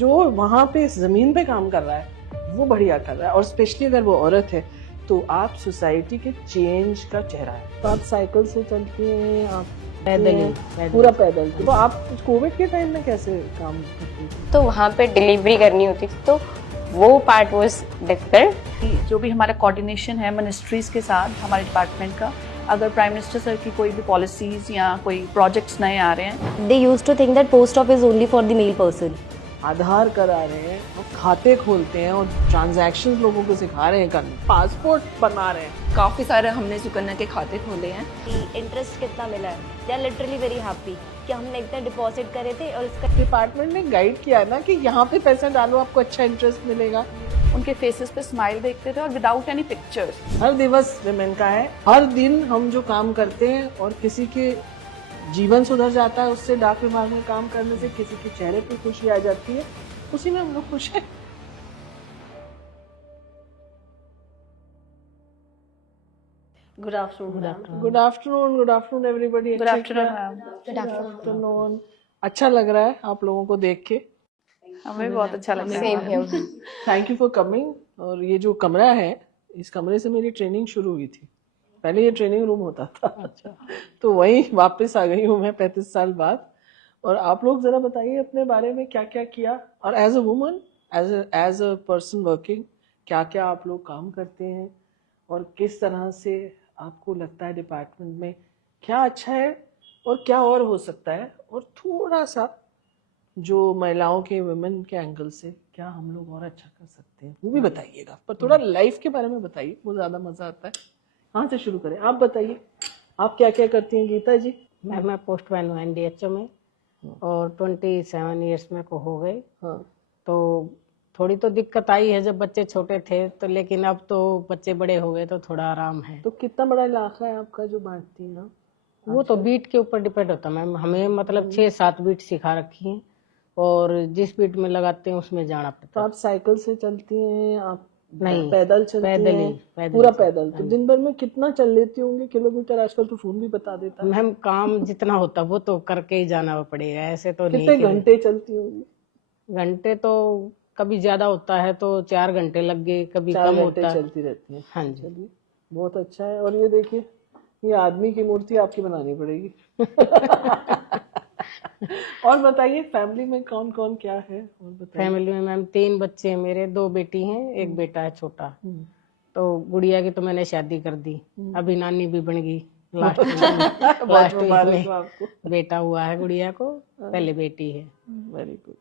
जो वहाँ पे इस जमीन पे काम कर रहा है वो बढ़िया कर रहा है, और स्पेशली अगर वो औरत है तो आप सोसाइटी के चेंज का चेहरा है। तो आप साइकिल से चलती हैं, आप पैदल पूरा पैदल। तो आप कोविड के टाइम में कैसे काम करती थी? तो वहाँ पे डिलीवरी करनी होती थी, तो वो पार्ट वाज डिफिकल्ट। जो भी हमारा कोऑर्डिनेशन है मिनिस्ट्रीज के साथ हमारे डिपार्टमेंट का, अगर प्राइम मिनिस्टर सर की कोई भी पॉलिसीज या कोई प्रोजेक्ट्स नए आ रहे हैं, They used to think that post office only for the male person. आधार करा रहे हैं और खाते खोलते हैं और ट्रांजैक्शंस लोगों को सिखा रहे हैं करना, पासपोर्ट बना रहे हैं। काफ़ी सारे हमने सुकन्या के खाते खोले हैं। कि इंटरेस्ट कितना मिला है, they are literally very happy कि हमने इतना डिपॉजिट करे थे और इसका डिपार्टमेंट ने गाइड किया ना कि यहाँ पे पैसा डालो, आपको अच्छा इंटरेस्ट मिलेगा। उनके फेसेस पे स्माइल देखते थे और विदाउट एनी पिक्चर्स। हर दिवस विमेन का है, हर दिन हम जो काम करते हैं और किसी के जीवन सुधर जाता है उससे, डाक विभाग में काम करने से किसी के चेहरे पे खुशी आ जाती है, उसी में हम लोग खुश हैं। Good afternoon. Good afternoon everybody. Good afternoon. Good afternoon. अच्छा लग रहा है आप लोगों को देख के, हमें भी बहुत अच्छा लग रहा है। Same here. Thank you for coming. और ये जो कमरा है, इस कमरे से मेरी ट्रेनिंग शुरू हुई थी। पहले ये ट्रेनिंग रूम होता था। अच्छा। तो वहीं वापस आ गई हूँ मैं 35 साल बाद। और आप लोग जरा बताइए अपने बारे में, क्या क्या किया, और as a woman, as a person working, क्या क्या आप लोग काम करते हैं और किस तरह से आपको लगता है डिपार्टमेंट में क्या अच्छा है और क्या और हो सकता है, और थोड़ा सा जो महिलाओं के, वुमेन के एंगल से क्या हम लोग और अच्छा कर सकते हैं वो भी बताइएगा। पर थोड़ा लाइफ के बारे में बताइए, वो ज़्यादा मज़ा आता है। कहाँ से शुरू करें, आप बताइए आप क्या क्या करती हैं गीता जी? मैं पोस्टमैन हूँ NDHO में और 27 ईयर्स मेरे को हो गए। हाँ। तो थोड़ी तो दिक्कत आई है जब बच्चे छोटे थे तो, लेकिन अब तो बच्चे बड़े हो गए तो थोड़ा आराम है। तो कितना बड़ा इलाका है आपका जो बांटती हैं आप? वो तो बीट के ऊपर डिपेंड होता है मैम। हमें मतलब 6-7 बीट सिखा रखी हैं और जिस बीट में लगाते हैं उसमें जाना तो पड़ता है। आप साइकिल से चलती हैं, आप नहीं, पैदल चलती पैदल ही, हैं? पैदल पूरा ही। पैदल। तो दिन भर में कितना चल लेती होंगी किलोमीटर? आजकल तो फोन भी बता देता है। मैम काम जितना होता वो तो करके ही जाना पड़ेगा, ऐसे तो नहीं। कितने घंटे चलती होंगी? घंटे तो कभी ज्यादा होता है तो 4 घंटे लग गए, कभी 4 कम घंटे होता है। चलती रहती हैं। हाँ जी। चलिए बहुत अच्छा है। और ये देखिए, ये आदमी की मूर्ति आपकी बनानी पड़ेगी। और बताइए फैमिली में कौन कौन क्या है, और बताइए। फैमिली में मैम 3 बच्चे हैं मेरे, 2 बेटी हैं, एक बेटा है छोटा। तो गुड़िया की तो मैंने शादी कर दी, अभी नानी भी बन गई लास्ट बहुत मुबारक हो आपको। बेटा हुआ है गुड़िया को, पहले बेटी है। Very good.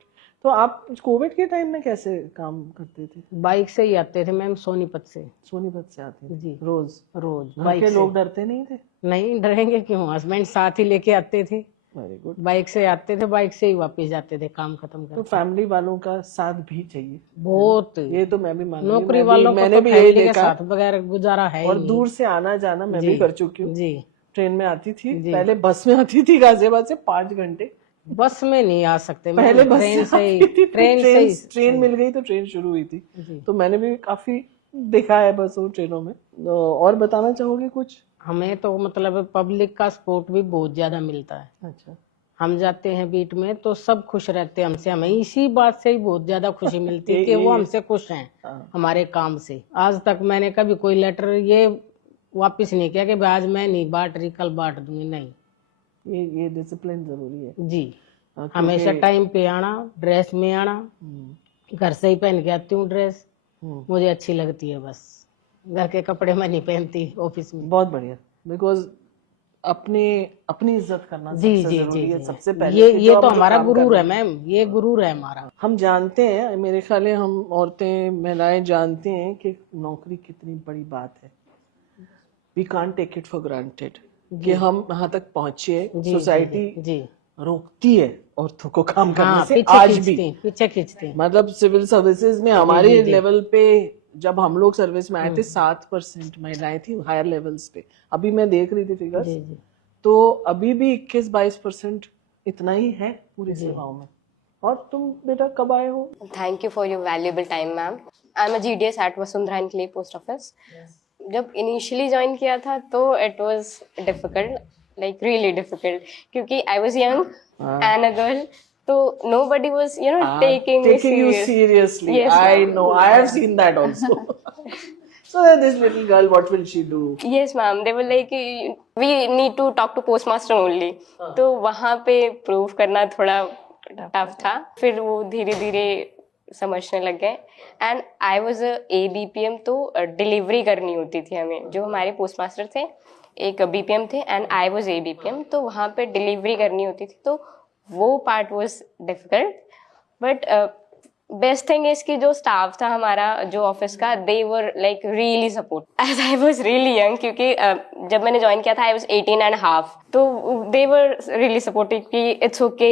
तो आप कोविड के टाइम में कैसे काम करते थे? बाइक से ही आते थे मैम, सोनीपत से। सोनीपत से आते थे जी। रोज? रोज घर बाइक के से। लोग डरते नहीं थे? नहीं डरेंगे क्यों, हस्बैंड साथ ही लेके आते थे। Very good. बाइक से आते थे, बाइक से ही वापस जाते थे काम खत्म तो कर। फैमिली वालों का साथ भी चाहिए बहुत, ये तो मैं भी मानती हूँ। नौकरी वालों को मैंने तो भी यही फैमिली के देखा। साथ बगैर गुजारा है ही और नहीं। दूर से आना जाना मैं भी जी, कर चुकी हूँ। जी। ट्रेन में आती थी, जी। पहले बस में आती थी गाजियाबाद से 5 घंटे। बस में नहीं आ सकते मैम, पहले बस ट्रेन से ही, आती थी, ट्रेन से ही। ट्रेन मिल गई तो ट्रेन शुरू हुई थी। जी। तो मैंने भी काफी देखा है बसों ट्रेनों में। तो और बताना चाहोगे कुछ? हमें तो मतलब पब्लिक का सपोर्ट भी बहुत ज्यादा मिलता है। अच्छा। हम जाते हैं बीट में तो सब खुश रहते हैं हमसे, हमें इसी बात से ही बहुत ज्यादा खुशी मिलती है कि वो हमसे खुश हैं हमारे काम से। आज तक मैंने कभी कोई लेटर ये वापस नहीं किया कि आज मैं नहीं बांट रही कल बांट दूंगी, नहीं। ये डिसिप्लिन जरूरी है जी। हमेशा टाइम पे आना, ड्रेस में आना, घर से ही पहन के आती हूँ ड्रेस, मुझे अच्छी लगती है। बस घर के कपड़े मैं नहीं पहनती ऑफिस में। बहुत बढ़िया। बिकॉज अपनी इज्जत करना जी सबसे जी जरूरी जी है। जी। सबसे पहले ये तो हमारा गुरूर है मैम, ये गुरूर है हमारा। हम जानते हैं, मेरे ख्याल है हम औरतें, महिलाएं जानते हैं कि नौकरी कितनी बड़ी बात है। We can't take it for granted कि हम यहाँ तक पहुंचे। सोसाइटी जी रोकती है औरतों को काम करने हाँ, से आज भी। पीछे खींचते। मतलब सिविल सर्विसेज में हमारे लेवल पे जब हम लोग सर्विस में आए थे 7% महिलाएं थी हायर लेवल्स पे। अभी मैं देख रही थी फिगर्स, तो अभी भी 21-22% इतना ही है पूरी सेवाओं में। और तुम बेटा कब आए हो? Thank you for your valuable time ma'am. I am a GDS at Vasundhara and post office. जब इनिशियली ज्वाइन किया था तो it was difficult, like really difficult, क्योंकि I was young and a girl. तो nobody was taking me you serious. seriously. Yes, I ma'am. know. I have seen that also. So this little girl, what will she do? Yes ma'am, they were like we need to talk to postmaster only. तो वहाँ पे prove करना थोड़ा tough था, फिर वो धीरे धीरे समझने लग गए. एंड आई वॉज ABPM, तो डिलीवरी करनी होती थी हमें. जो हमारे पोस्टमास्टर थे एक BPM थे एंड आई वॉज ABPM, तो वहाँ पे डिलीवरी करनी होती थी. तो वो part was difficult, but best thing is कि जो स्टाफ था हमारा जो ऑफिस का, they were like really support as I was really young, क्योंकि जब मैंने ज्वाइन किया था आई वॉज 18.5, तो दे वर रियली सपोर्टिव कि इट्स ओके.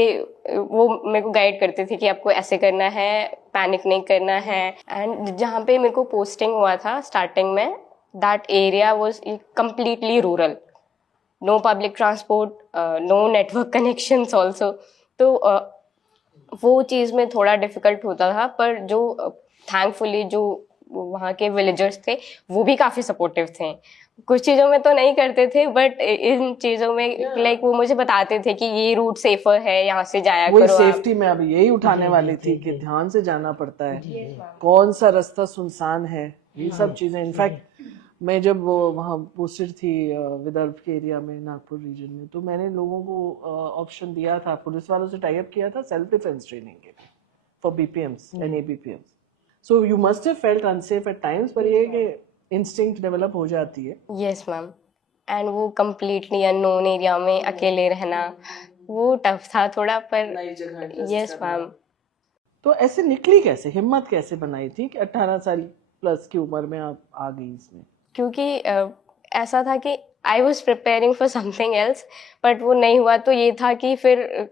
वो मेरे को गाइड करते थे कि आपको ऐसे करना है, पैनिक नहीं करना है. एंड जहाँ पे मेरे को पोस्टिंग हुआ था स्टार्टिंग में, that area was completely rural, no public transport, no network connections also. तो वो चीज़ में थोड़ा डिफिकल्ट होता था, पर जो थैंकफुली जो वहाँ के विलेजर्स थे वो भी काफ़ी सपोर्टिव थे. कुछ चीज़ों में तो नहीं करते थे, बट इन चीज़ों में लाइक वो मुझे बताते थे कि ये रूट सेफर है, यहाँ से जाया वही करो आप. सेफ्टी में अभी यही उठाने वाली थी कि ध्यान से जाना पड़ता है, कौन सा रास्ता सुनसान है, ये सब चीजें. इनफैक्ट मैं जब वहाँ पोस्टेड थी विदर्भ के एरिया में, नागपुर रीजन में, तो मैंने लोगों को ऑप्शन दिया था, पुलिस वालों से टाई अप किया था सेल्फ डिफेंस ट्रेनिंग के लिए for BPMs and ABPMs. So you must have felt unsafe at times, पर ये कि इंस्टिंक्ट डेवलप हो जाती है. Yes ma'am. एंड वो कम्प्लीटली अननोन एरिया में अकेले रहना वो टफ था थोड़ा, पर नई जगह यस मैम. तो ऐसे निकली कैसे, हिम्मत कैसे बनाई थी कि 18 साल प्लस की उम्र में आप आ गई इसमें? क्योंकि ऐसा था कि I was preparing for something else, but वो नहीं हुआ. तो ये था कि फिर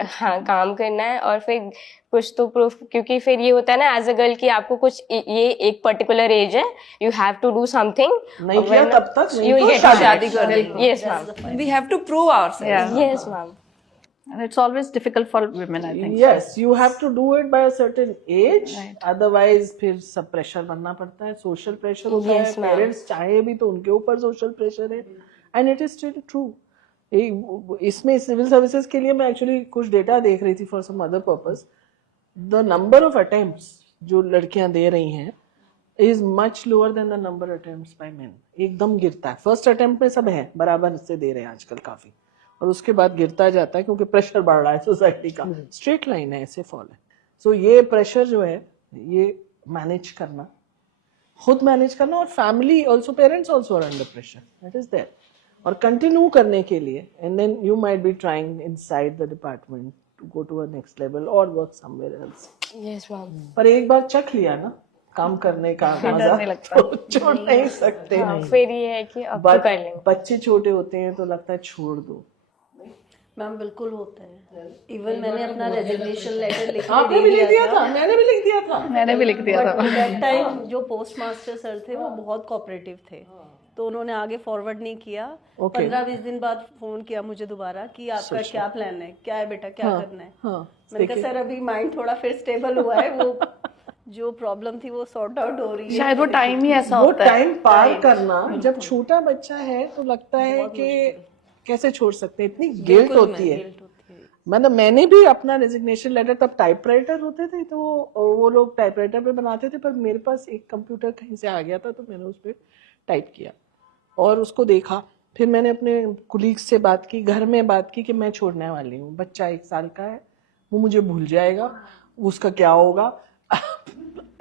हाँ काम करना है और फिर कुछ तो प्रूफ, क्योंकि फिर ये होता है ना एज अ गर्ल कि आपको कुछ ये एक पर्टिकुलर एज है, you have to do something. नहीं किया तब तक नहीं you तो get शादी कर दी. Yes ma'am. We have to prove ourselves. Yes ma'am. And it's always difficult for women, I think. Yes, you have to do it by a certain age. Otherwise, फिर सब प्रेशर बनना पड़ता है, social pressure होता है. Yes, ma'am. Parents चाहे भी तो उनके ऊपर सोशल प्रेशर है, and it is still true. इसमें सिविल सर्विसेज के लिए मैं एक्चुअली कुछ डेटा देख रही थी for some other purpose. The number of attempts जो लड़कियां दे रही हैं is much lower than the number attempts by men. एकदम गिरता है. फर्स्ट अटेम्प्ट में सब है बराबर से दे रहे हैं आजकल काफी, और उसके बाद गिरता जाता है क्योंकि प्रेशर बढ़ रहा है सोसाइटी का. स्ट्रेट लाइन है, ऐसे फॉल है. सो ये प्रेशर जो है ये मैनेज करना, खुद मैनेज करना, और family also, parents also are under pressure, that is there. और कंटिन्यू करने के लिए, and then you might be trying inside the department to go to a next level और work somewhere else. Yes ma'am. पर एक बार चख लिया ना काम करने का मजा, तो छोड़ नहीं सकते. फिर ये है कि अब तो कर लेंगे. बच्चे छोटे होते हैं तो लगता है छोड़ दो. मैम बिल्कुल होता है. इवन मैंने अपना रेजिग्नेशन लेटर लिख आपने भी लिख दिया था, मैंने भी लिख दिया था. मैंने भी लिख दिया था. दैट टाइम जो पोस्टमास्टर सर थे वो बहुत कोऑपरेटिव थे, तो उन्होंने आगे फॉरवर्ड नहीं किया. 15-20 दिन बाद फोन किया मुझे दोबारा कि आपका क्या प्लान है, क्या है बेटा, क्या करना है. मैंने कहा सर अभी माइंड थोड़ा फिर स्टेबल हुआ है, वो जो प्रॉब्लम थी वो सॉर्ट आउट हो रही है. शायद वो टाइम ही ऐसा वो होता है. टाइम पार करना, जब छोटा बच्चा है तो लगता है कि कैसे छोड़ सकते हैं, इतनी गिल्ट होती है. मतलब मैंने भी अपना रेजिग्नेशन लेटर, तब टाइपराइटर होते थे तो वो लोग टाइपराइटर पे बनाते थे, पर मेरे पास एक कंप्यूटर कहीं से आ गया था तो मैंने उस पर टाइप किया और उसको देखा. फिर मैंने अपने कुलीग्स से बात की, घर में बात की कि मैं छोड़ने वाली हूँ, बच्चा 1 साल का है, वो मुझे भूल जाएगा, उसका क्या होगा.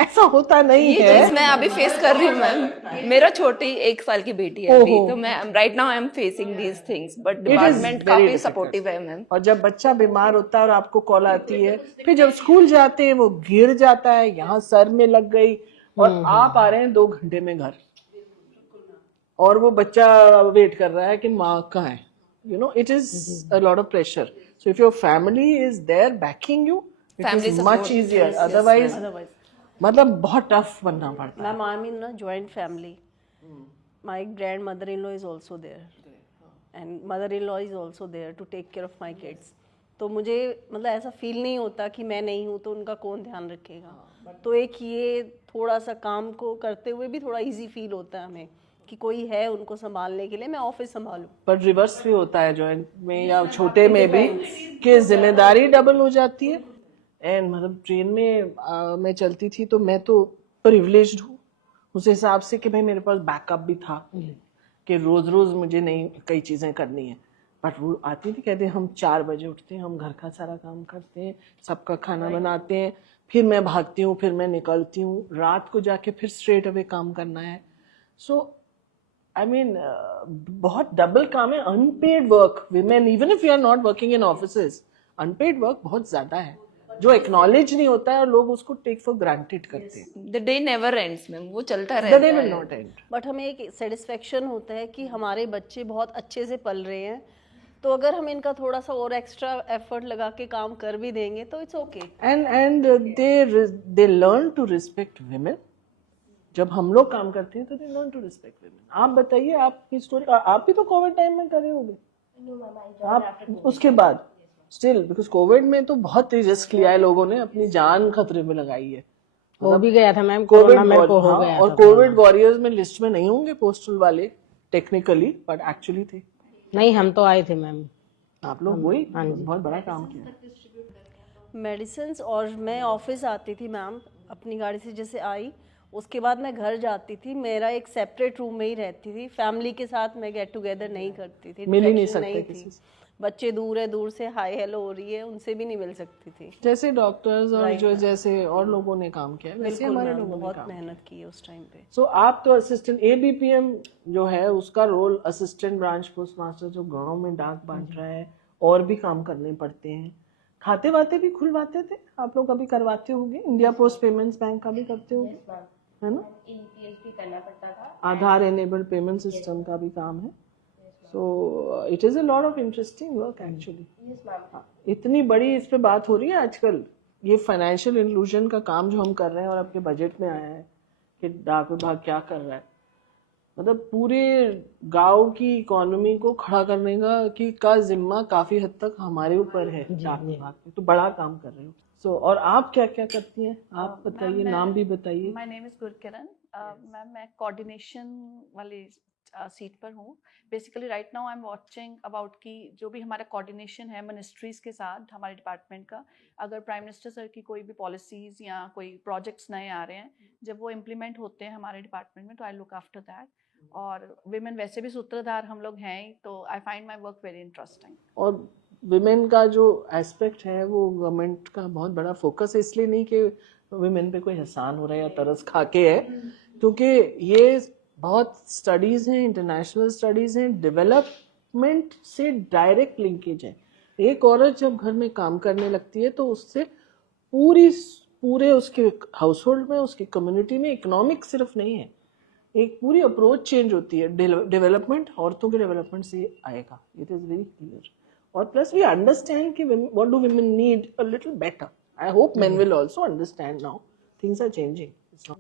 ऐसा होता नहीं ये है. चीज मैं अभी फेस कर रही हूँ मैम. मेरा छोटी 1 साल की बेटी है अभी, तो मैं right now I am facing these things, but department काफी सपोर्टिव है मैम. और जब बच्चा बीमार होता है और आपको कॉल आती है, फिर जब स्कूल जाते हैं वो गिर जाता है, यहाँ सर में लग गई, और आप आ रहे हैं 2 घंटे में घर, और वो बच्चा वेट कर रहा है कि माँ कहाँ है. You know, it is a lot of pressure. So if your family is there backing you, it is much easier. Otherwise मतलब बहुत टफ बनना पड़ता है. मैम आई मीन ना joint family. My grand mother in law is also there and mother in law is also there to take care of my kids. तो मुझे मतलब ऐसा फील नहीं होता कि मैं नहीं हूँ तो उनका कौन ध्यान रखेगा. तो एक ये थोड़ा सा काम को करते हुए भी थोड़ा इजी फील होता है हमें कि कोई है उनको संभालने के लिए, मैं ऑफिस संभालूं। पर रिवर्स भी होता है जॉइंट में या छोटे में भी कि जिम्मेदारी डबल हो जाती है। एंड मतलब ट्रेन में मैं चलती थी तो मैं तो प्रिविलेज्ड हूँ उस हिसाब से कि भाई मेरे पास बैकअप भी था कि रोज रोज मुझे नहीं कई चीजें करनी है। बट वो आती थी, कहते हम 4 बजे उठते हैं, हम घर का सारा काम करते हैं, सबका खाना बनाते हैं, फिर मैं भागती हूँ, फिर मैं निकलती हूँ, रात को जाके फिर स्ट्रेट अवे काम करना है। सो आई मीन बहुत डबल काम है। Unpaid work women, even if you are not working in offices, unpaid work बहुत ज्यादा है जो एक्नॉलेज नहीं होता है और लोग उसको टेक फॉर ग्रांटेड करते हैं। The day never ends ma'am, वो चलता द रहता डे विल है। Not and. बट हमें एक सेटिस्फेक्शन होता है कि हमारे बच्चे बहुत अच्छे से पल रहे हैं, तो अगर हम इनका थोड़ा सा और एक्स्ट्रा एफर्ट लगा के काम कर भी देंगे तो it's okay. And they learn to respect women. जब हम लोग काम करते हैं तो they learn to respect women. आप बताइए आपकी स्टोरी, आप भी तो कोविड टाइम में करे होंगे आप, उसके बाद स्टिल बिकॉज कोविड में तो बहुत ही रिस्क लिया है लोगों ने, अपनी जान खतरे में लगाई है। वो भी गया था मैम, कोविड कोरोना मेरे को हो गया और था। कोविड वॉरियर्स में लिस्ट में नहीं होंगे पोस्टल वाले टेक्निकली, बट एक्चुअली थे। नहीं, हम तो आए थे मैम। आप लोग वही बहुत बड़ा काम किया। मेडिसिन, और मैं ऑफिस आती थी मैम अपनी गाड़ी से, जैसे आई उसके बाद मैं घर जाती थी, मेरा एक सेपरेट रूम में ही रहती थी, फैमिली के साथ मैं गेट टुगेदर नहीं करती थी, मिल ही नहीं interaction सकते किसी थी। से। बच्चे दूर है, दूर से हाय हेलो हो रही है, उनसे भी नहीं मिल सकती थी। जैसे डॉक्टर्स और जो जैसे और लोगों ने काम किया वैसे बिल्कुल हमारे मैम, लोगों ने बहुत काम। मेहनत की है उस टाइम पे। सो आप तो असिस्टेंट ABPM जो है उसका role, assistant branch post master जो गांव में डाक बांट रहा है, और भी काम करने पड़ते हैं। खाते वाते भी खुलवाते थे आप लोग, अभी करवाते होंगे, इंडिया पोस्ट पेमेंट्स बैंक का भी करते होंगे, है ना? करना पड़ता था, आधार एनेबल्ड पेमेंट सिस्टम का भी काम है। So it is a lot of interesting work actually. इतनी बड़ी इस पे बात हो रही है आजकल, ये फाइनेंशियल इंक्लूजन का काम जो हम कर रहे हैं और आपके बजट में आया है कि डाक विभाग क्या कर रहा है, मतलब पूरे गांव की इकोनॉमी को खड़ा करने का जिम्मा काफी हद तक हमारे ऊपर है डाक विभाग में, तो बड़ा काम कर रहे हो। सो और आप क्या क्या करती हैं, आप बताइए, नाम भी बताइए। माय नेम इज गुरकिरण मैम, मैं कोऑर्डिनेशन वाली सीट पर हूँ। Basically right now I am watching about कि जो भी हमारा कोऑर्डिनेशन है मिनिस्ट्रीज के साथ हमारे डिपार्टमेंट का, अगर प्राइम मिनिस्टर सर की कोई भी पॉलिसीज या कोई प्रोजेक्ट्स नए आ रहे हैं, जब वो इम्प्लीमेंट होते हैं हमारे डिपार्टमेंट में, तो आई लुक आफ्टर दैट। और विमेन वैसे भी सूत्रधार हम लोग हैं, तो I find my work very interesting. और विमेन का जो एस्पेक्ट है वो गवर्नमेंट का बहुत बड़ा फोकस है, इसलिए नहीं कि विमेन पे कोई एहसान हो रहा है या तरस खा के है, क्योंकि ये बहुत स्टडीज हैं, इंटरनेशनल स्टडीज हैं, डेवलपमेंट से डायरेक्ट लिंकेज है। एक औरत जब घर में काम करने लगती है तो उससे पूरे उसके हाउस होल्ड में, उसकी कम्युनिटी में इकोनॉमिक सिर्फ नहीं है, एक पूरी अप्रोच चेंज होती है। डेवलपमेंट औरतों के डेवलपमेंट से आएगा, इट इज वेरी क्लियर। और प्लस वी अंडरस्टैंड कि what do women need a little better. I hope men will also understand now, things are changing.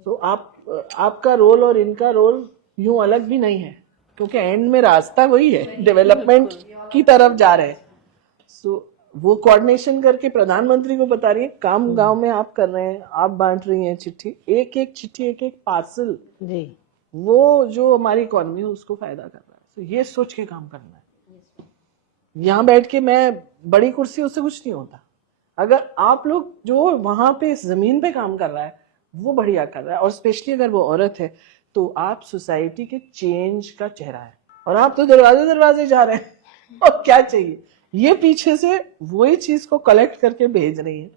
तो आपका रोल और इनका रोल यूं अलग भी नहीं है, क्योंकि एंड में रास्ता वही है, डेवलपमेंट की तरफ जा रहे हैं। सो वो कोऑर्डिनेशन करके प्रधानमंत्री को बता रही है, काम गांव में आप कर रहे हैं, आप बांट रही हैं चिट्ठी, एक एक चिट्ठी, एक एक पार्सल जी, वो जो हमारी इकोनॉमी है उसको फायदा कर रहा है। तो ये सोच के काम करना है। यहाँ बैठ के मैं बड़ी कुर्सी, उससे कुछ नहीं होता। अगर आप लोग जो वहां पे इस जमीन पे काम कर रहा है वो बढ़िया कर रहा है, और स्पेशली अगर वो औरत है, तो आप सोसाइटी के चेंज का चेहरा है। और आप तो दरवाजे दरवाजे जा रहे हैं और क्या चाहिए, ये पीछे से वही चीज को कलेक्ट करके भेज रही है।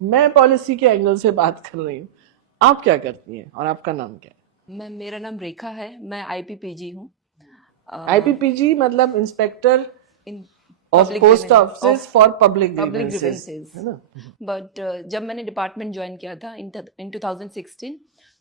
मैं पॉलिसी के एंगल से बात कर रही हूँ, आप क्या करती हैं और आपका नाम क्या है? मेरा नाम रेखा है, मैं IPPG हूँ। IPPG मतलब inspector in of post office for public grievances, है ना? बट जब मैंने डिपार्टमेंट ज्वाइन किया था इन 2016,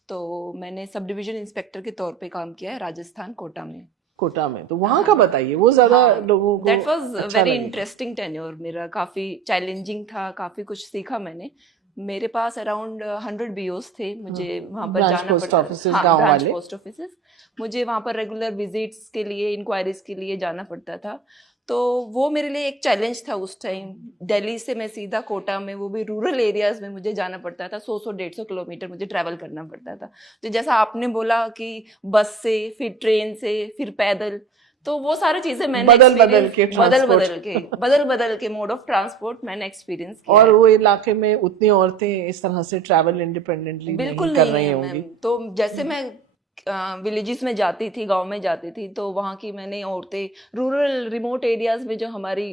तो मैंने सब डिवीजन इंस्पेक्टर के तौर पे काम किया है राजस्थान कोटा में। तो वहाँ का बताइए, वो ज्यादा लोगों को दैट वाज अच्छा वेरी लगेगा। इंटरेस्टिंग टेन्योर मेरा, काफी चैलेंजिंग था, काफी कुछ सीखा मैंने। मेरे पास अराउंड 100 BOs थे, मुझे वहाँ पर ब्रांच जाना पोस्ट पड़ता ऑफिसेस था। गांव ब्रांच वाले। पोस्ट ऑफिसेस, मुझे वहाँ पर रेगुलर विजिट्स के लिए, इंक्वायरीज के लिए जाना पड़ता था। तो वो मेरे लिए एक चैलेंज था उस टाइम। दिल्ली से मैं सीधा कोटा में, वो भी रूरल एरियाज में मुझे जाना पड़ता था, 100-150 किलोमीटर मुझे ट्रैवल करना पड़ता था। तो जैसा आपने बोला कि बस से, फिर ट्रेन से, फिर पैदल, तो वो सारी चीजें मैंने बदल के मोड ऑफ ट्रांसपोर्ट मैंने एक्सपीरियंस किया। और वो इलाके में उतनी औरतें इस तरह से ट्रैवल इंडिपेंडेंटली बिल्कुल नहीं कर नहीं रही है होंगी। मैम। तो जैसे मैं विलेजेस में जाती थी, गांव में जाती थी, तो वहाँ की मैंने औरतें, रूरल रिमोट एरियाज में जो हमारी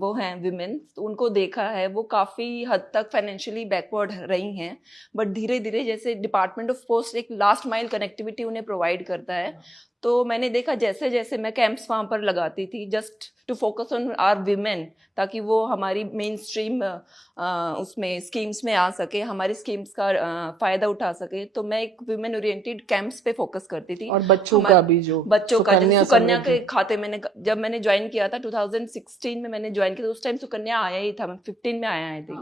वो हैं विमेन, तो उनको देखा है, वो काफ़ी हद तक फाइनेंशियली बैकवर्ड रही हैं। बट धीरे धीरे जैसे डिपार्टमेंट ऑफ पोस्ट एक लास्ट माइल कनेक्टिविटी उन्हें प्रोवाइड करता है, तो मैंने देखा जैसे जैसे मैं कैंप्स वहाँ पर लगाती थी just to focus on our women, ताकि वो हमारी मेन स्ट्रीम उसमें स्कीम्स में आ सके, हमारी स्कीम्स का फ़ायदा उठा सके, तो मैं एक विमेन ओरिएंटेड कैंप्स पे फोकस करती थी। और बच्चों का भी, जो बच्चों का सुकन्या के खाते मैंने, जब मैंने ज्वाइन किया था 2016 में मैंने ज्वाइन किया, तो उस टाइम सुकन्या आया ही था, मैं 15 में आया थी।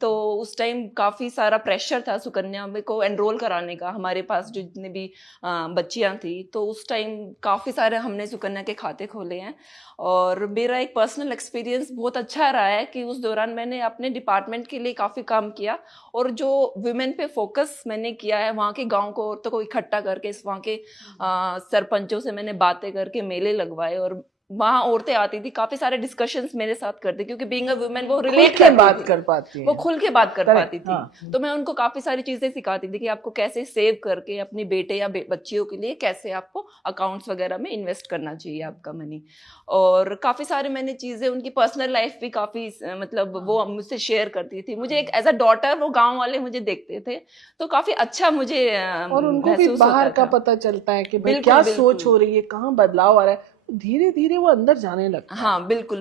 तो उस टाइम काफ़ी सारा प्रेशर था सुकन्या में को एनरोल कराने का, हमारे पास जो जितने भी बच्चियाँ थी, तो उस टाइम काफ़ी सारे हमने सुकन्या के खाते खोले हैं। और मेरा एक पर्सनल एक्सपीरियंस बहुत अच्छा रहा है कि उस दौरान मैंने अपने डिपार्टमेंट के लिए काफ़ी काम किया, और जो वुमेन पे फोकस मैंने किया है, वहाँ के गांव को औरतों को इकट्ठा करके, वहाँ के सरपंचों से मैंने बातें करके मेले लगवाए, और वहाँ औरतें आती थी, काफी सारे डिस्कशंस मेरे साथ करती, क्योंकि बीइंग अ वुमेन वो रिलेट कर बात कर पाती है, वो खुल के बात कर पाती थी। हाँ। तो मैं उनको काफी सारी चीजें सिखाती थी कि आपको कैसे सेव करके अपने बेटे या बच्चियों के लिए कैसे आपको अकाउंट्स वगैरह में इन्वेस्ट करना चाहिए आपका मनी। और काफी सारी मैंने चीजें, उनकी पर्सनल लाइफ भी काफी मतलब वो मुझसे शेयर करती थी। मुझे एक एज अ डॉटर वो गाँव वाले मुझे देखते थे, तो काफी अच्छा मुझे, और उनको भी बाहर का पता चलता है कि भाई क्या सोच हो रही है, कहाँ बदलाव आ रहा है, धीरे धीरे वो अंदर जाने लगता है। हाँ बिल्कुल,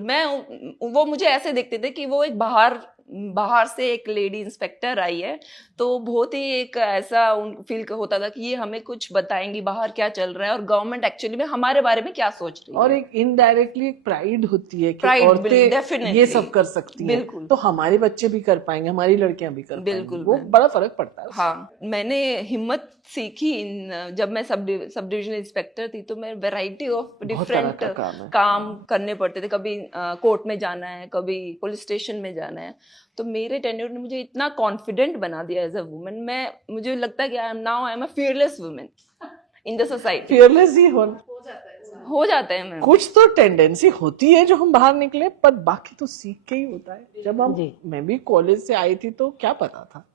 वो मुझे ऐसे देखते थे कि वो एक बाहर से एक लेडी इंस्पेक्टर आई है, तो बहुत ही एक ऐसा फील होता था कि ये हमें कुछ बताएंगी बाहर क्या चल रहा है, और गवर्नमेंट एक्चुअली में हमारे बारे में क्या सोच रही है। और एक इनडायरेक्टली एक प्राइड होती है कि औरतें ये सब कर सकती हैं, बिल्कुल, तो हमारे बच्चे भी कर पाएंगे, हमारी लड़कियां भी कर बिल्कुल, वो बड़ा फर्क पड़ता है। हाँ, मैंने हिम्मत सीखी जब मैं सब डिविजनल इंस्पेक्टर थी, तो मैं वैरायटी ऑफ डिफरेंट काम करने पड़ते थे। कभी कोर्ट में जाना है, कभी पुलिस स्टेशन में जाना है, तो मेरे टेन्योर ने मुझे इतना कॉन्फिडेंट बना दिया एज अ वुमेन। मुझे लगता है कि I am a fearless women in the society. Fearless ही हो जाता है मैम। कुछ तो टेंडेंसी होती है जो हम बाहर निकले, पर बाकी तो सीख के ही होता है। जब मैं भी कॉलेज से आई थी तो क्या पता था,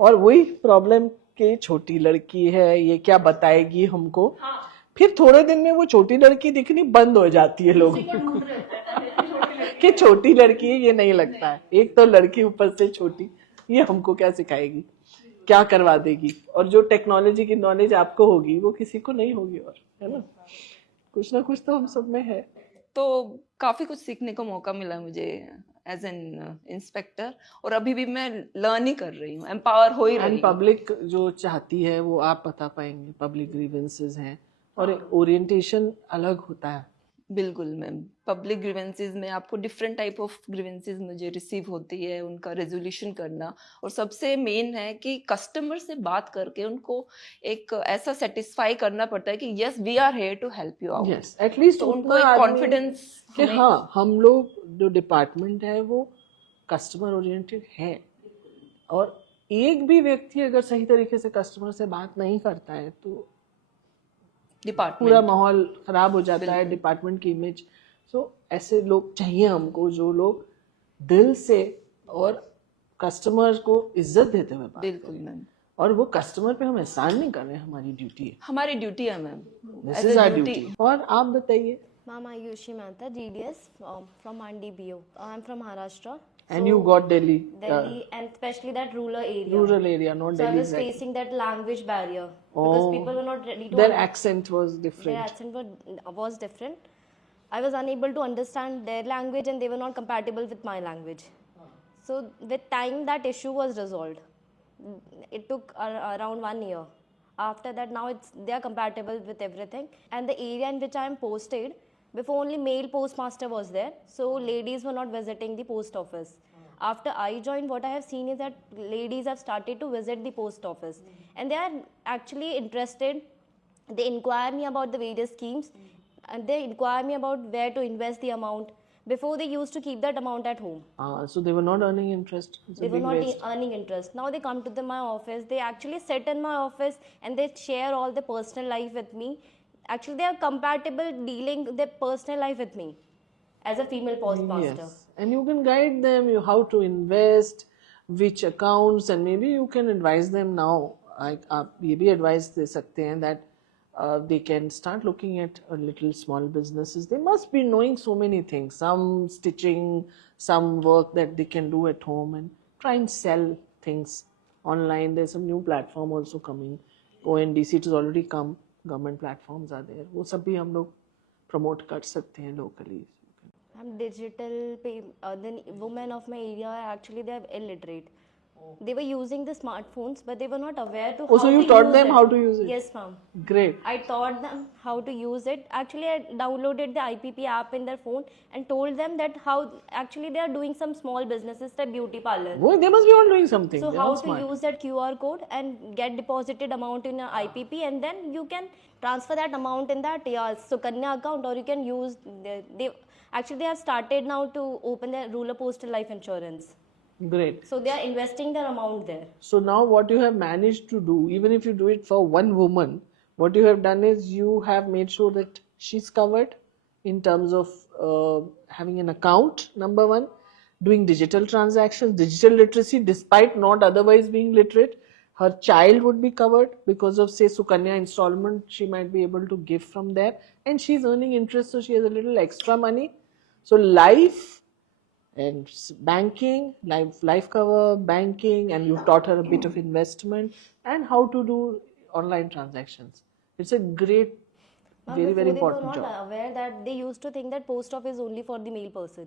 और वही प्रॉब्लम कि छोटी लड़की है, ये क्या बताएगी हमको। हाँ। फिर थोड़े दिन में वो छोटी लड़की दिखनी बंद हो जाती है लोगों को कि छोटी लड़की है, ये नहीं लगता है। एक तो लड़की ऊपर से छोटी, ये हमको क्या सिखाएगी, क्या करवा देगी। और जो टेक्नोलॉजी की नॉलेज आपको होगी वो किसी को नहीं होगी, और है ना, कुछ ना कुछ तो हम सब में है। तो काफी कुछ सीखने को मौका मिला मुझे एज एन इंस्पेक्टर, और अभी भी मैं लर्न ही कर रही हूँ, एम्पावर हो ही रही हूँ। पब्लिक जो चाहती है वो आप बता पाएंगे, पब्लिक ग्रीवेंसेस हैं, और ओरिएंटेशन अलग होता है। बिल्कुल मैम, पब्लिक ग्रीवेंसेस में आपको डिफरेंट टाइप ऑफ ग्रीवेंसेस मुझे रिसीव होती है, उनका रेजोल्यूशन करना, और सबसे मेन है कि कस्टमर से बात करके उनको एक ऐसा सेटिस्फाई करना पड़ता है कि yes we are here to help you out. Yes, at least तो उनको एक कॉन्फिडेंस कि हाँ, हम लोग जो डिपार्टमेंट है वो कस्टमर ओरिएंटेड है, और एक भी व्यक्ति अगर सही तरीके से कस्टमर से बात नहीं करता है तो पूरा माहौल खराब हो जाता है, डिपार्टमेंट की इमेज। सो ऐसे लोग चाहिए हमको, जो लोग दिल से और कस्टमर को इज्जत देते हुए बात। बिल्कुल मैम, और वो कस्टमर पे हम एहसान नहीं कर रहे हैं, हमारी ड्यूटी है, हमारी ड्यूटी है ma'am, this is our duty. और आप बताइए। Ma'am, Ayushi Mehta, GDS from Mandi BO. I'm from Maharashtra. And you got Delhi. And especially that rural area. Rural area, not Delhi. So I was facing that language barrier because people were not ready to. Their accent was different. Their accent was different. I was unable to understand their language, and they were not compatible with my language. So with time, that issue was resolved. It took around 1 year. After that, now they are compatible with everything. And the area in which I am posted, before only male postmaster was there, so ladies were not visiting the post office. After I joined, what I have seen is that ladies have started to visit the post office, and they are actually interested. They inquire me about the various schemes. and they inquire me about where to invest the amount. Before they used to keep that amount at home. So they were not earning interest. It's a They were big not waste. earning interest. Now they come to my office. They actually sit in my office and they share all their personal life with me. Actually, they are compatible dealing their personal life with me as a female postmaster. Yes, and you can guide them how to invest, which accounts, and maybe you can advise them now. आप ये भी advice दे सकते हैं that they can start looking at a little small businesses. They must be knowing so many things, some stitching, some work that they can do at home, and try and sell things online. There's some new platform also coming. ONDC it has already come. Government platforms are there. वो सब भी हम लोग promote कर सकते हैं locally. I'm digital. The women of my area actually they are illiterate. They were using the smartphones, but they were not aware to. Oh, so you taught them how to use it? Yes, ma'am. Great. I taught them how to use it. Actually, I downloaded the IPP app in their phone and told them that how actually they are doing some small businesses, like beauty parlor. Well, they must be all doing something. So They're how all to smart. use that QR code and get deposited amount in a IPP, and then you can transfer that amount in that Sukanya account, or you can use they have started now to open their rural postal life insurance. Great. So they are investing their amount there. So now what you have managed to do, even if you do it for one woman, what you have done is you have made sure that she's covered in terms of having an account, number one, doing digital transactions, digital literacy, despite not otherwise being literate. Her child would be covered because of, say, Sukanya installment, she might be able to give from there, and she's earning interest, so she has a little extra money. So life and banking, life cover, banking, and you've taught her a bit of investment and how to do online transactions. It's a great, very, very important They were job. not aware that they used to think that post office is only for the male person.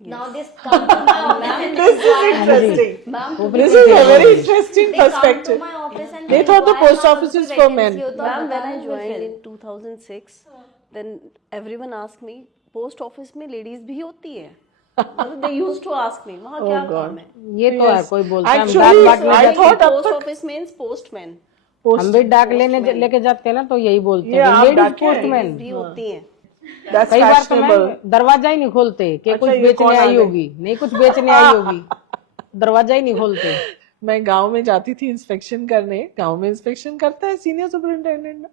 Yes. Now they come to my office. This is interesting. This is a very interesting perspective. Come to my office and They thought the post office is for men. Ma'am, when I joined in 2006, then everyone asked me, post office में ladies भी होती है? They used to ask me, वहाँ क्या काम है? ये तो है, कोई बोलता है हम Actually, डाक बांटने I जाते thought Post office means postman. हम भी डाक लेके जाते हैं ना, तो यही बोलते हैं आप लेडीज डाकिया हैं? पोस्टमैन। भी होती हैं. That's कई बार तो fashionable. मैं दरवाजा ही नहीं खोलते कि कुछ ये बेचने कौन आ आई गए? होगी, नहीं कुछ बेचने आई होगी, दरवाजा ही नहीं खोलते। मैं गांव में जाती थी इंस्पेक्शन करने, गांव में इंस्पेक्शन करता है सीनियर सुपरिटेंडेंट ना,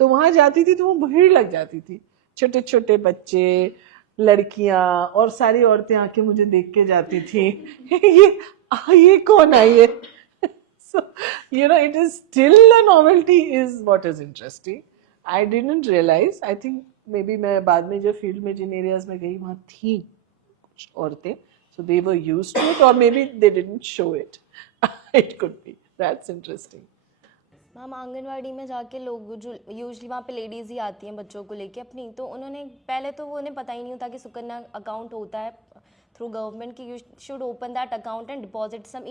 तो वहां जाती थी तो वो भीड़ लग जाती थी, छोटे छोटे बच्चे, लड़कियां और सारी औरतें आके मुझे देख के जाती थी ये कौन है ये. So it is still a novelty is what is interesting. I didn't realize. I think maybe मैं बाद में जब फील्ड में जिन एरियाज में गई वहाँ थी कुछ औरतें, so they were used to it, or maybe they didn't show it. It could be. That's interesting. Ma'am anganwadi में जाके लोग जो यूजली वहाँ पे लेडीज़ ही आती हैं बच्चों को लेके अपनी, तो उन्होंने पहले तो उन्हें पता ही नहीं होता कि सुकन्या अकाउंट होता है थ्रू गवर्नमेंट की. You should open that account and deposit some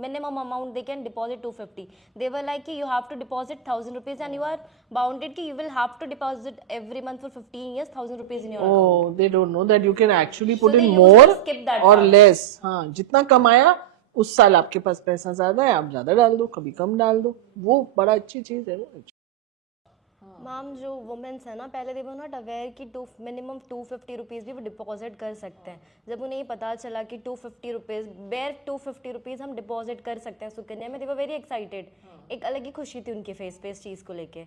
minimum amount they can deposit 250. They were like कि you have to deposit 1000 rupees and you are bounded कि you will have to deposit every month for 15 years 1000 rupees in your account. Oh, they don't know that you can actually put So in they used to more skip that or part. less. हाँ, जितना कमाया उस साल आपके पास पैसा ज्यादा है, आप ज्यादा डाल दो, कभी कम डाल दो. वो बड़ा अच्छी चीज है वो. मैम जो वुमेन्स है ना, पहले दे वर नॉट अवेयर कि मिनिमम 250 रुपीज़ भी वो डिपॉजिट कर सकते हैं. जब उन्हें ये पता चला कि 250 रुपीज़ बेयर 250 रुपीज़ हम डिपॉजिट कर सकते हैं सुकन्या में, दे वर वेरी एक्साइटेड. एक अलग ही खुशी थी उनके फेस पे इस चीज़ को लेके.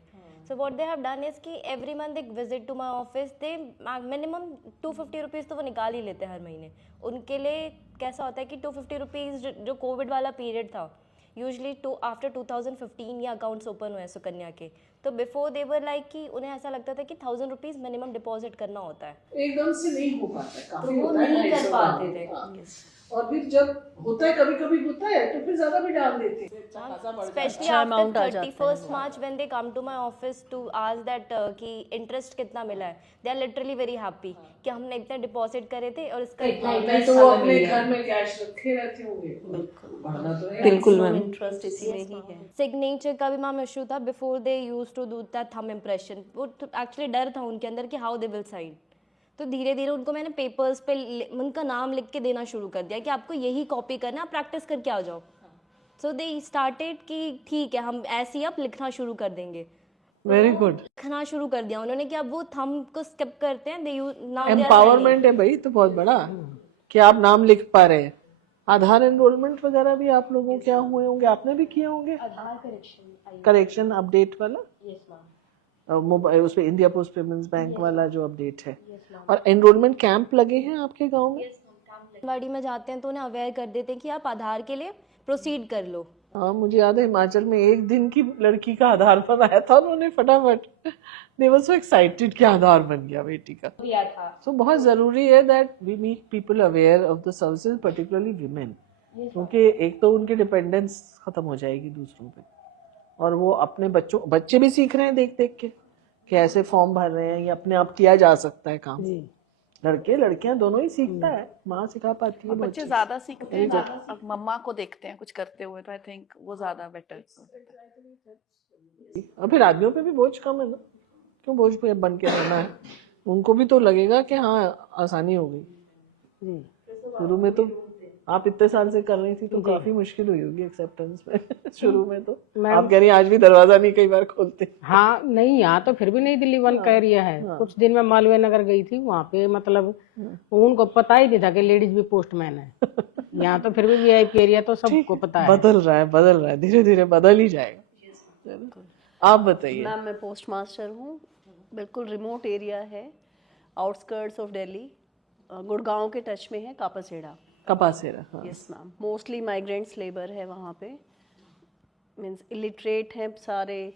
So what they have done is कि every month they visit to my office, they minimum 250 rupees तो वो निकाल ही लेते हैं हर महीने. उनके लिए कैसा होता है कि 250 रुपीज़ जो कोविड वाला पीरियड था, यूजली आफ्टर 2015 ये अकाउंट्स ओपन हुए हैं सुकन्या के, तो बिफोर दे वर लाइक कि उन्हें ऐसा लगता था कि 1000 रुपीज़ मिनिमम डिपॉजिट करना होता है, एकदम से नहीं हो पाता, तो वो नहीं कर पाते थे. और फिर जब होता है कभी कभी होता है तो फिर ज्यादा भी डाल देते हैं. Especially अच्छा amount after आ जाता है. 31st March when they come to my office to ask that कि interest कितना मिला है, they are literally very happy कि हमने इतना डिपॉजिट करे थे और इसका इतना तो वो अपने घर में कैश रखे रहते होंगे. बढ़ना तो है. बिल्कुल मैम. इंटरेस्ट इसी में ही है. सिग्नेचर का भी मैम इशू था. Before they use to do that thumb impression, वो एक्चुअली डर था उनके अंदर कि हाउ दे विल साइन. तो धीरे धीरे उनको मैंने पेपर्स पे उनका नाम लिख के देना शुरू कर दिया कि आपको यही कॉपी करना, आप प्रैक्टिस करके आ जाओ. सो दे स्टार्टेड कि ठीक है हम ऐसे ही अब लिखना शुरू कर देंगे. Very good. लिखना शुरू कर दिया उन्होंने कि अब वो थंब को स्किप करते हैं, दे नाउ एम्पावरमेंट है भाई, तो बहुत बड़ा कि आप नाम लिख पा रहे हैं। आधार एनरोलमेंट वगैरह भी आप लोगों क्या हुए होंगे, आपने भी किए होंगे? करेक्शन अपडेट वाला मोबाइल, उस पे इंडिया पोस्ट पेमेंट्स बैंक वाला जो अपडेट है। और एनरोलमेंट कैंप लगे हैं आपके गांव में? आंगनबाड़ी में जाते हैं तो उन्हें अवेयर कर देते हैं कि आप आधार के लिए प्रोसीड कर लो। हाँ, मुझे याद है हिमाचल में एक दिन की लड़की का आधार बनाया था उन्होंने फटाफट। दे वर सो एक्साइटेड कि आधार बन गया बेटी का। सो बहुत जरूरी है that we make people aware of the services, particularly women, क्योंकि एक तो उनकी डिपेंडेंस खत्म हो जाएगी दूसरों पे, और वो अपने बच्चे भी सीख रहे हैं देख देख के कि ऐसे फॉर्म भर रहे हैं, ये अपने आप किया जा सकता है काम। लड़के लड़कियां दोनों ही सीखता है, माँ सिखा पाती है। बच्चे ज्यादा सीखते हैं अब मम्मा को देखते हैं कुछ करते हुए, तो आई थिंक वो ज्यादा बेटर। और फिर आदमियों पे भी बोझ कम है ना, क्यों बोझ पे बन के रहना है? उनको भी तो लगेगा कि हाँ आसानी हो गई। शुरू में तो आप इतने साल से कर रही थी तो काफी मुश्किल हुई होगी एक्सेप्टेंस में शुरू में तो। आप कह रही आज भी दरवाजा नहीं कई बार खोलते। हाँ नहीं, यहाँ तो फिर भी नई दिल्ली वन का एरिया है। कुछ दिन में मालवीय नगर गई थी, वहाँ पे मतलब उनको पता ही नहीं था कि लेडीज भी पोस्टमैन है। यहाँ तो फिर भी वीआईपी एरिया तो सबको पता है। बदल रहा है, धीरे धीरे बदल ही जाएगा। आप बताइए। मैम मैं पोस्ट मास्टर हूँ, बिल्कुल रिमोट एरिया है, आउटस्कर्ट्स ऑफ दिल्ली, गुड़गांव के टच में है, कपासेरा। हाँ। Yes ma'am, mostly migrants labour है वहाँ पे, मीन्स इलिटरेट हैं सारे,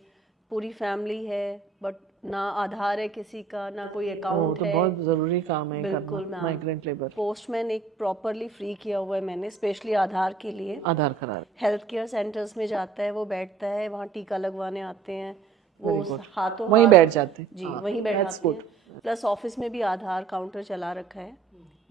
पूरी फैमिली है, बट ना आधार है किसी का, ना कोई अकाउंट तो है। बहुत जरूरी काम है बिल्कुल करना, मैम। Migrant labour. पोस्टमैन एक प्रॉपरली फ्री किया हुआ है मैंने, स्पेशली आधार के लिए। आधार करार हेल्थ केयर सेंटर्स में जाता है, वो बैठता है वहाँ, टीका लगवाने आते हैं वो, हाथों वहीं बैठ जाते जी वहीं बैठ जाते हैं। प्लस ऑफिस में भी आधार काउंटर चला रखा है,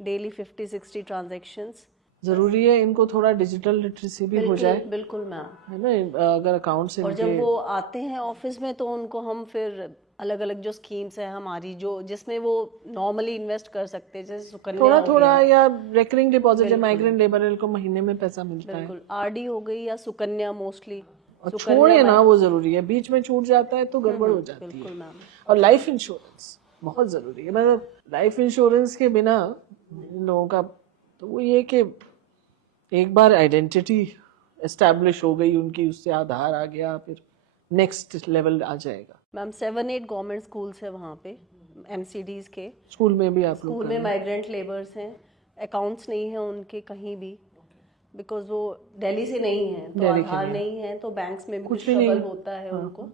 डेली 50-60 ट्रांजैक्शंस। जरूरी है इनको थोड़ा डिजिटल लिटरेसी भी हो जाए, बिल्कुल मैम। है ना, अगर अकाउंट से। और जब वो आते हैं ऑफिस में तो उनको हम फिर अलग अलग जो स्कीम्स है हमारी, जो जिसमें वो नॉर्मली इन्वेस्ट कर सकते हैं, जैसे सुकन्या थोड़ा या रिकरिंग डिपॉजिट, माइग्रेंट लेबर को महीने में पैसा मिलता है। बिल्कुल, आरडी हो गई या सुकन्या मोस्टली। और छोड़े ना, वो जरूरी है, बीच में छूट जाता है तो गड़बड़ हो जाती है। बिल्कुल मैम। और लाइफ इंश्योरेंस बहुत जरूरी है, मतलब लाइफ इंश्योरेंस के बिना इन लोगों का तो वो ये कि एक बार आइडेंटिटी एस्टैब्लिश हो गई उनकी, उससे आधार आ गया, फिर नेक्स्ट लेवल आ जाएगा। मैम 7-8 गवर्नमेंट स्कूल्स है वहाँ पे, MCDs के। स्कूल में भी आप लोग? स्कूल में माइग्रेंट लेबर्स हैं, अकाउंट्स नहीं है उनके कहीं भी, बिकॉज वो दिल्ली से नहीं है, तो आधार नहीं है, तो बैंक्स में भी कुछ ट्रबल होता है उनको,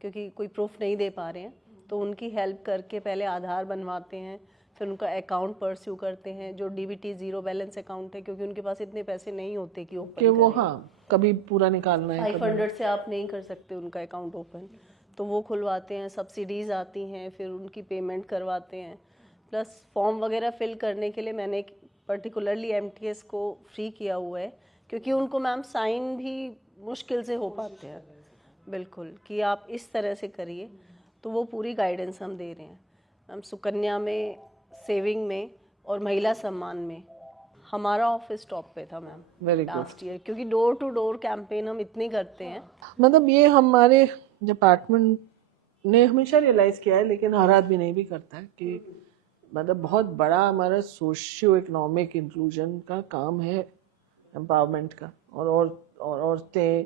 क्योंकि कोई प्रूफ नहीं दे पा रहे हैं, तो उनकी हेल्प करके पहले आधार बनवाते हैं, फिर उनका अकाउंट परस्यू करते हैं, जो DBT जीरो बैलेंस अकाउंट है, क्योंकि उनके पास इतने पैसे नहीं होते कि ओपन कि वो कभी पूरा निकालना है। 500 से आप नहीं कर सकते उनका अकाउंट ओपन, तो वो खुलवाते हैं, सब्सिडीज आती हैं, फिर उनकी पेमेंट करवाते हैं। प्लस फॉर्म वगैरह फिल करने के लिए मैंने पर्टिकुलरली MTS को फ्री किया हुआ है, क्योंकि उनको मैम साइन भी मुश्किल से हो पाते हैं। बिल्कुल, कि आप इस तरह से करिए, तो वो पूरी गाइडेंस हम दे रहे हैं। हम सुकन्या में, सेविंग में और महिला सम्मान में हमारा ऑफिस टॉप पे था मैम लास्ट ईयर, क्योंकि डोर टू डोर कैंपेन हम इतनी करते हैं। मतलब ये हमारे डिपार्टमेंट ने हमेशा रियलाइज किया है, लेकिन हर आदमी नहीं भी करता है कि मतलब बहुत बड़ा हमारा सोशियो इकोनॉमिक इंक्लूजन का काम है, एम्पावरमेंट का। और औरतें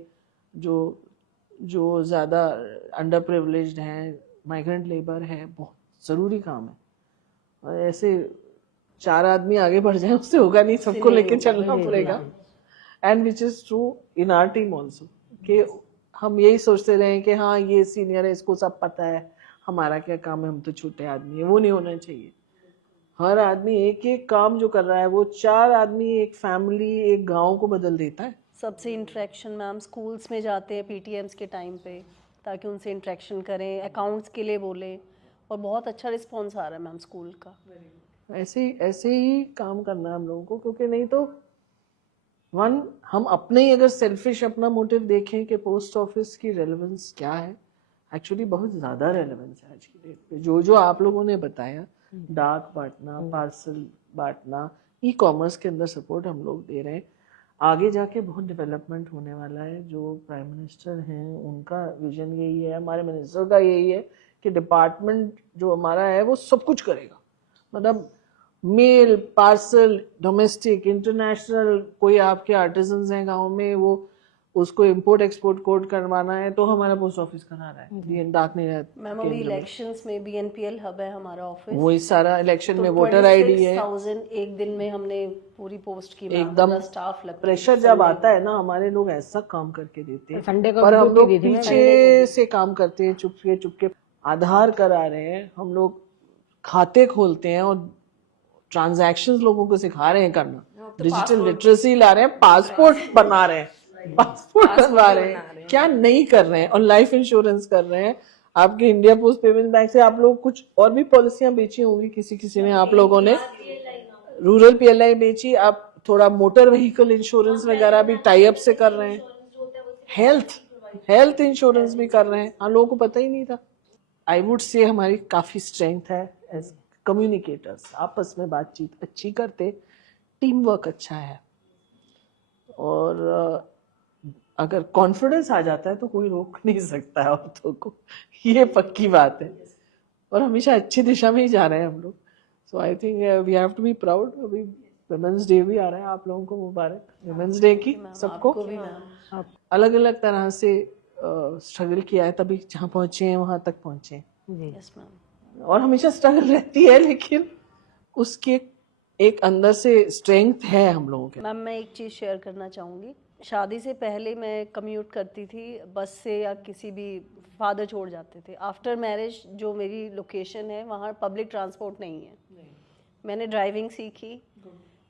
जो ज़्यादा अंडर प्रिविलेज्ड हैं, माइग्रेंट लेबर है, बहुत ज़रूरी काम है। और ऐसे 4 आदमी आगे बढ़ जाए उससे होगा नहीं, सबको लेके चलना पड़ेगा। And which is true in our team also, कि हम यही सोचते रहे कि हाँ ये सीनियर है, इसको सब पता है, हमारा क्या काम है, हम तो छोटे आदमी है। वो नहीं होना चाहिए। हर आदमी एक एक काम जो कर रहा है, वो 4 आदमी, एक फैमिली, एक गांव को बदल देता है। सबसे इंटरेक्शन मैम, स्कूल्स में जाते हैं PTMs के टाइम पे, ताकि उनसे इंटरेक्शन करें, अकाउंट्स के लिए बोलें, और बहुत अच्छा रिस्पॉन्स आ रहा है मैम स्कूल का। ऐसे ही काम करना है हम लोगों को, क्योंकि नहीं तो हम अपने ही अगर सेल्फिश अपना मोटिव देखें कि पोस्ट ऑफिस की रेलेवेंस क्या है, एक्चुअली बहुत ज़्यादा रेलेवेंस है आज की डेट पे। जो आप लोगों ने बताया, डाक बांटना, पार्सल बांटना, ई-कॉमर्स के अंदर सपोर्ट हम लोग दे रहे हैं। आगे जाके बहुत डेवलपमेंट होने वाला है। जो प्राइम मिनिस्टर हैं उनका विजन यही है, हमारे मिनिस्टर का यही है कि डिपार्टमेंट जो हमारा है वो सब कुछ करेगा, मतलब मेल, पार्सल, डोमेस्टिक, इंटरनेशनल। कोई आपके आर्टिजन्स हैं गांव में, वो उसको इंपोर्ट एक्सपोर्ट कोड करवाना है तो हमारा पोस्ट ऑफिस करा रहा है, ये डाक नहीं मैम अभी इलेक्शंस में भी NPL हब है हमारा ऑफिस, वही सारा इलेक्शन तो में वोटर आईडी है। 26,000 एक दिन में हमने पूरी पोस्ट की, एकदम स्टाफ लगता है। प्रेशर जब आता है ना, हमारे लोग ऐसा काम करके देते हैं, संडे को पर हम लोग ड्यूटी दी थी पीछे से काम करते हैं, चुपके चुपके आधार करा रहे हैं, हम लोग खाते खोलते हैं और ट्रांजैक्शंस लोगों को सिखा रहे हैं करना, डिजिटल लिटरेसी ला रहे हैं, पासपोर्ट बना रहे हैं, पासपोर्ट बनवा रहे हैं, क्या नहीं कर रहे हैं, और लाइफ इंश्योरेंस कर रहे हैं। आपके इंडिया पोस्ट पेमेंट बैंक से आप लोग कुछ और भी पॉलिसियां बेची होंगी किसी ने, आप लोगों ने रूरल PLI बेची, आप थोड़ा मोटर व्हीकल इंश्योरेंस वगैरह भी टाई अप से कर रहे हैं, हेल्थ इंश्योरेंस भी कर रहे हैं, हम लोगों को पता ही नहीं था। आई वुड से हमारी काफी स्ट्रेंथ है एज कम्युनिकेटर्स, आपस में बातचीत अच्छी करते, टीम वर्क अच्छा है, और अगर कॉन्फिडेंस आ जाता है तो कोई रोक नहीं सकता है औरतों को, ये पक्की बात है, और हमेशा अच्छी दिशा में ही जा रहे हैं हम लोग। So I think we have to be proud. अभी वुमेन्स डे भी आ रहा है, आप लोगों को मुबारक वुमेन्स डे की सबको। आप अलग अलग तरह से स्ट्रगल किया है, तभी जहाँ पहुंचे हैं वहां तक पहुंचे हैं। Yes ma'am. और हमेशा स्ट्रगल रहती है, लेकिन उसके एक अंदर से स्ट्रेंथ है हम लोगों के। मैम मैं एक चीज़ शेयर करना चाहूँगी, शादी से पहले मैं कम्यूट करती थी बस से या किसी भी, फादर छोड़ जाते थे। आफ्टर मैरिज जो मेरी लोकेशन है वहाँ पब्लिक ट्रांसपोर्ट नहीं है, मैंने ड्राइविंग सीखी,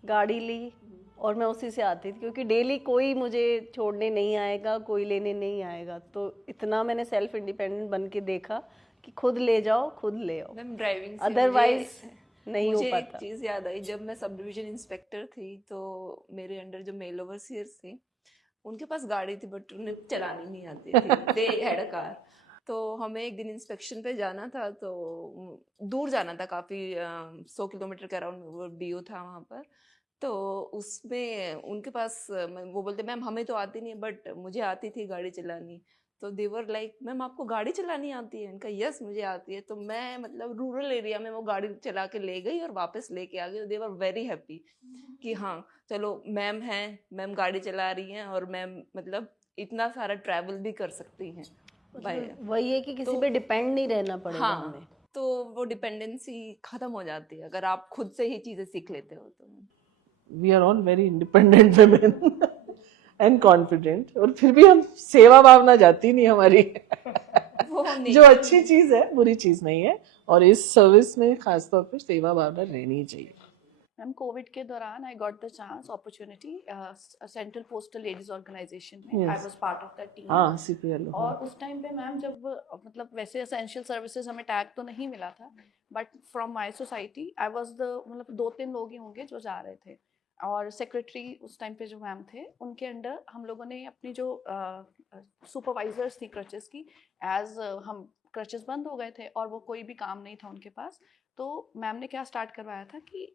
गाड़ी ली, और मैं उसी से आती थी, क्योंकि डेली कोई मुझे छोड़ने नहीं आएगा, कोई लेने नहीं आएगा। तो इतना मैंने सेल्फ इंडिपेंडेंट बन के देखा कि खुद ले जाओ खुद ले आओ, मैम ड्राइविंग अदरवाइज नहीं हो मुझे एक पाता। चीज याद आई, जब मैं सब डिवीजन इंस्पेक्टर थी तो मेरे अंडर जो मेल ओवरसीयर्स थे उनके पास गाड़ी थी, बट उन्हें चलानी नहीं आती थी, दे हैड अ कार। तो हमें एक दिन इंस्पेक्शन पे जाना था, तो दूर जाना था काफ़ी, 100 किलोमीटर के अराउंड वो DO था वहाँ पर। तो उसमें उनके पास वो बोलते मैम हमें तो आती नहीं है, बट मुझे आती थी गाड़ी चलानी। तो देवर लाइक मैम आपको गाड़ी चलानी आती है? उनका यस मुझे आती है। तो मैं मतलब रूरल एरिया में वो गाड़ी चला के ले गई और वापस लेके आ गई। देवर वेरी हैप्पी कि हाँ चलो मैम हैं, मैम गाड़ी चला रही हैं और मैम मतलब इतना सारा ट्रैवल भी कर सकती हैं। वही है कि किसी पे डिपेंड नहीं रहना पड़ेगा हाँ, हमें। तो वो डिपेंडेंसी खत्म हो जाती है अगर आप खुद से ही चीजें सीख लेते हो तो। We are all very independent women and confident, और फिर भी हम सेवा भावना जाती नहीं हमारी जो अच्छी चीज है, बुरी चीज नहीं है, और इस सर्विस में खासतौर पर सेवा भावना रहनी चाहिए। मैम कोविड के दौरान I got the chance opportunity central postal ladies organisation में, I was part of that team. हाँ, CPL। और उस टाइम पे मैम जब मतलब वैसे एसेंशियल सर्विसेज हमें टैग तो नहीं मिला था, but from my society I was the, मतलब 2-3 लोग ही होंगे जो जा रहे थे, और सेक्रेटरी उस टाइम पे जो मैम थे उनके अंडर हम लोगों ने अपनी जो सुपरवाइजर्स थी क्रचेस की, एज हम क्रचेस बंद हो गए थे और वो कोई भी काम नहीं था उनके पास, तो मैम ने क्या स्टार्ट करवाया था कि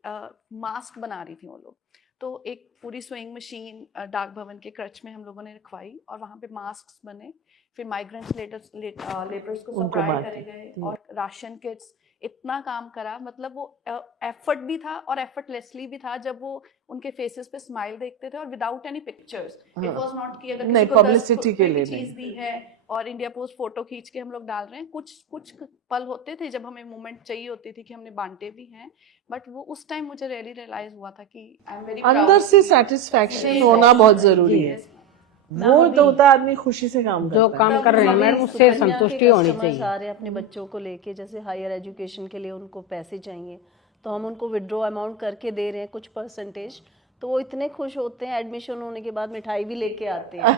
मास्क बना रही थी वो लोग। तो एक पूरी स्विंग मशीन डाक भवन के क्रच में हम लोगों ने रखवाई और वहाँ पे मास्क बने, फिर माइग्रेंट्स लेबर्स को सप्लाई करे गए, और राशन किट्स, इतना काम करा। मतलब वो एफर्ट भी था और एफर्टलेसली भी था, जब वो उनके फेसेस पे स्माइल देखते थे और without any pictures. It was not कि अगर किसी को पब्लिसिटी के लिए चीज दी है और इंडिया पोस्ट फोटो खींच के हम लोग डाल रहे हैं। कुछ पल होते थे जब हमें मोमेंट चाहिए होती थी कि हमने बांटे भी हैं, बट वो उस टाइम मुझे रियली रियलाइज हुआ था कि आई एम वेरी अंदर से सेटिस्फैक्शन होना बहुत जरूरी है। वो तो होता आदमी खुशी से काम करता है, जो काम कर रहे हैं मैडम उससे संतुष्टि होनी चाहिए। सारे अपने बच्चों को लेके, जैसे हायर एजुकेशन के लिए उनको पैसे चाहिए तो हम उनको विड्रॉ अमाउंट करके दे रहे हैं कुछ परसेंटेज, तो वो इतने खुश होते हैं, एडमिशन होने के बाद मिठाई भी लेके आते हैं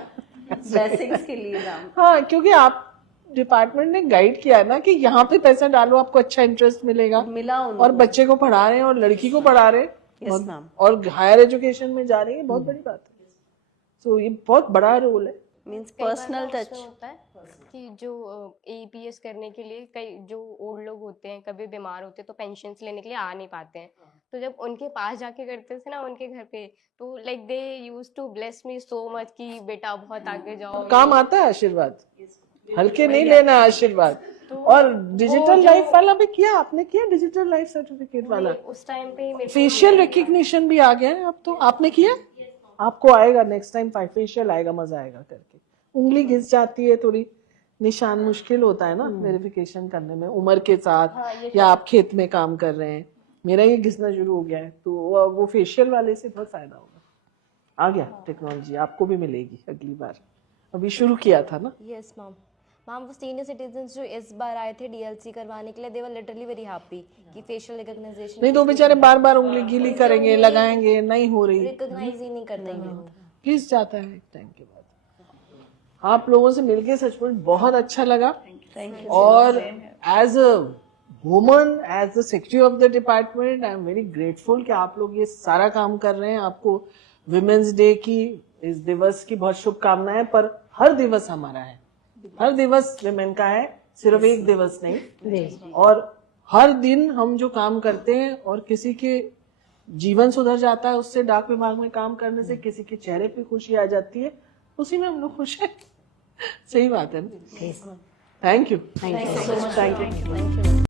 ब्लेसिंग्स के लिए मैम। हाँ, क्योंकि आप डिपार्टमेंट ने गाइड किया ना कि यहाँ पे पैसा डालो आपको अच्छा इंटरेस्ट मिलेगा, मिला उनको। और बच्चे को पढ़ा रहे हैं और लड़की को पढ़ा रहे हैं और हायर एजुकेशन में जा रही है, बहुत बड़ी बात है। सो ये बहुत बड़ा रोल है। मींस पर्सनल टच होता है कि जो APS करने के लिए कई जो ओल्ड लोग होते हैं कभी बीमार होते हैं तो पेंशन लेने के लिए आ नहीं पाते हैं, तो जब उनके पास जाके करते थे ना उनके घर पे, तो like they used to bless me so much कि बेटा बहुत आगे जाओ। काम आता है आशीर्वाद, हल्के नहीं लेना आशीर्वाद। और डिजिटल लाइफ वाला भी किया आपने? किया डिजिटल लाइफ सर्टिफिकेट वाला? उस टाइम पे मेरे फेशियल रिकग्निशन भी आ गया है अब तो, आपने किया? आपको आएगा नेक्स्ट टाइम, फेशियल आएगा, मजा आएगा करके। उंगली घिस जाती है थोड़ी, निशान मुश्किल होता है ना वेरिफिकेशन करने में उम्र के साथ, या आप खेत में काम कर रहे हैं, मेरा ये घिसना शुरू हो गया है, तो वो फेशियल वाले से बहुत फायदा होगा। आ गया टेक्नोलॉजी, आपको भी मिलेगी अगली बार, अभी शुरू किया था ना। Yes ma'am. मैम वो सीनियर सिटीजन्स जो इस बार आए थे DLC करवाने के लिए, दे वर लिटरली वेरी हैप्पी कि फेशियल रिकॉग्नाइजेशन। नहीं तो बेचारे बार बार उंगली गीली करेंगे, लगाएंगे, नहीं हो रही, रिकॉग्नाइज ही नहीं करते ये। घिस जाता है एक टाइम के बाद। आप लोगों से मिलके सचमुच बहुत अच्छा लगा, और as a woman, as the secretary of the department, I am very grateful कि आप लोग ये सारा काम कर रहे हैं। आपको विमेंस डे की, इस दिवस की बहुत शुभकामनाएं। पर हर दिवस हमारा है, हर दिवस विमेन का है, सिर्फ एक दिवस नहीं। और हर दिन हम जो काम करते हैं और किसी के जीवन सुधर जाता है उससे, डाक विभाग में काम करने से किसी के चेहरे पे खुशी आ जाती है, उसी में हम लोग खुश हैं। सही बात है ना? Thank you, thank you, thank you.